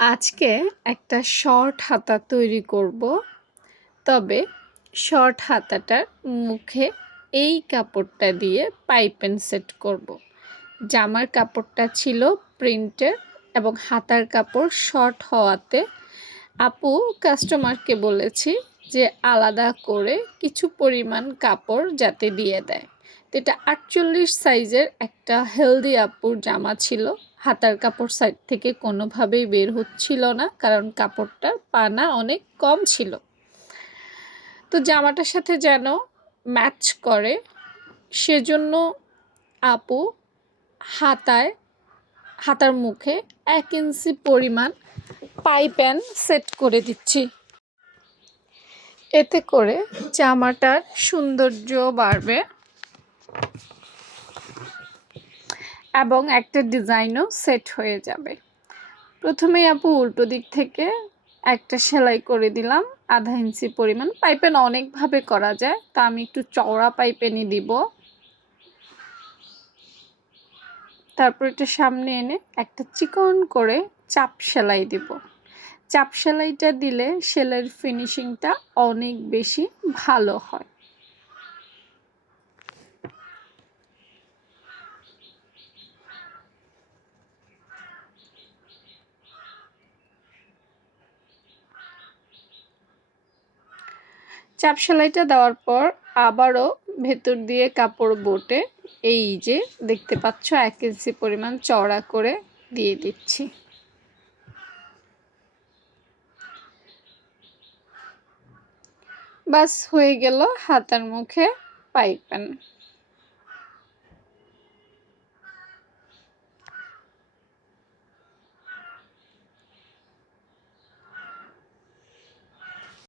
আজকে একটা শর্ট হাতা তৈরি করব। তবে শর্ট হাতাটার মুখে এই কাপড়টা দিয়ে পাইপিং সেট করব। জামার কাপড়টা ছিল প্রিন্টের এবং হাতার কাপড় শর্ট হওয়াতে আপু কাস্টমারকে বলেছি যে আলাদা করে কিছু পরিমাণ কাপড় যাতে দিয়ে দেয়। তো এটা 48 সাইজের একটা হেলদি আপুর জামা ছিল। হাতার কাপড় সাইড থেকে কোনোভাবেই বের হচ্ছিল না, কারণ কাপড়টার পানা অনেক কম ছিল। তো জামাটার সাথে যেন ম্যাচ করে সেজন্য আপু হাতার মুখে 1 ইঞ্চি পরিমাণ পাইপিং সেট করে দিচ্ছি। এতে করে জামাটার সৌন্দর্য বাড়বে এবং একটা ডিজাইনও সেট হয়ে যাবে। প্রথমেই আপু উল্টো দিক থেকে একটা সেলাই করে দিলাম 1/2 ইঞ্চি পরিমাণ। পাইপিং অনেকভাবে করা যায়, তা আমি একটু চওড়া পাইপিংই দিব। তারপর এটা সামনে এনে একটা চিকন করে চাপ সেলাই দিব। চাপ সেলাইটা দিলে সেলাইয়ের ফিনিশিংটা অনেক বেশি ভালো হয়। চাপ সেলাইটা দেওয়ার পর আবারও ভেতর দিয়ে কাপড় বটে এই যে দেখতে পাচ্ছ 1 ইঞ্চি পরিমাণ চওড়া করে দিয়ে দিচ্ছি। বাস হয়ে গেল হাতার মুখে পাইপিং।